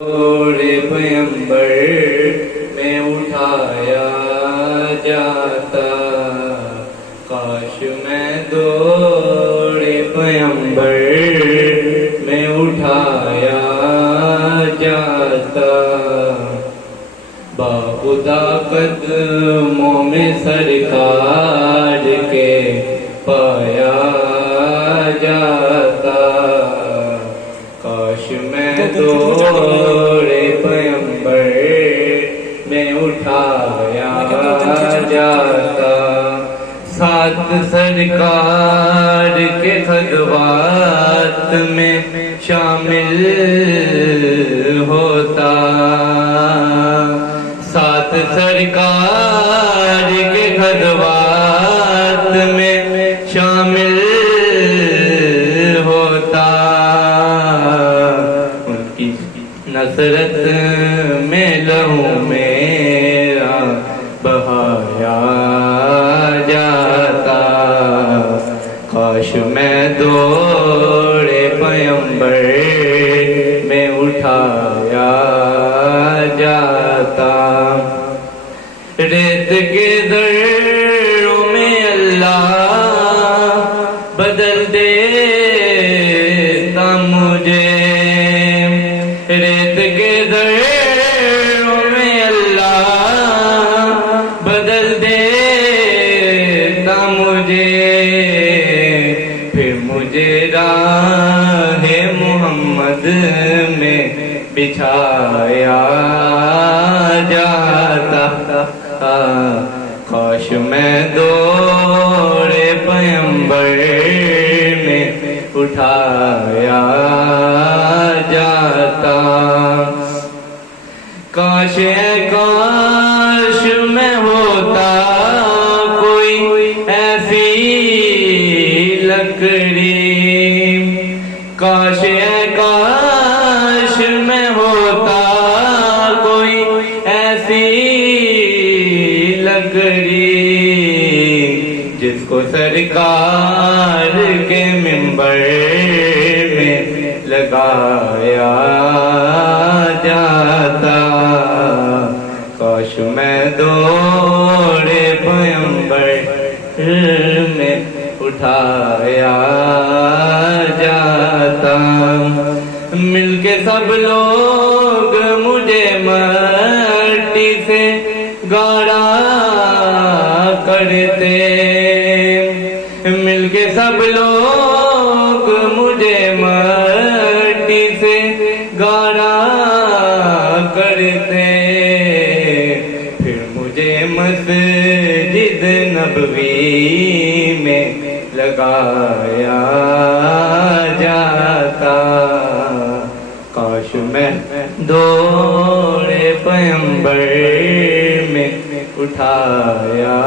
پیغمبر میں اٹھایا جاتا، کاش میں دور پیغمبر میں اٹھایا جاتا، باخدا قدموں میں سرکار کے پایا جاتا، کاش میں دور پیغمبر میں اٹھایا جاتا، ساتھ سرکار کے خطوات میں شامل ہوتا، ساتھ سرکار کے خطوات میں شامل ہوتا، ان کی نصرت میں لہو میرا بہایا جاتا، کاش میں دور پیغمبر میں اٹھایا جاتا، ریت کے ذروں میں اللہ بدل دیتا مجھے، ریت کے ذروں میں اللہ بدل دیتا مجھے، پھر مجھے راہ محمد میں بچھایا جاتا، کاش میں دور پیغمبر میں اٹھایا جاتا، کاش کاش میں ہوتا کوئی ایسی لکڑی، کاش کاش میں ہوتا کوئی ایسی لکڑی، جس کو سرکار کے منبر میں لگایا جاتا، کاش میں دور پیغمبر میں اٹھایا جاتا، مل کے سب لوگ مجھے مٹی سے گاڑا کرتے، مل کے سب لوگ مجھے مٹی سے گاڑا کرتے، پھر مجھے مسجد نبوی میں لگایا جاتا، کاش میں دور پیغمبر میں اٹھایا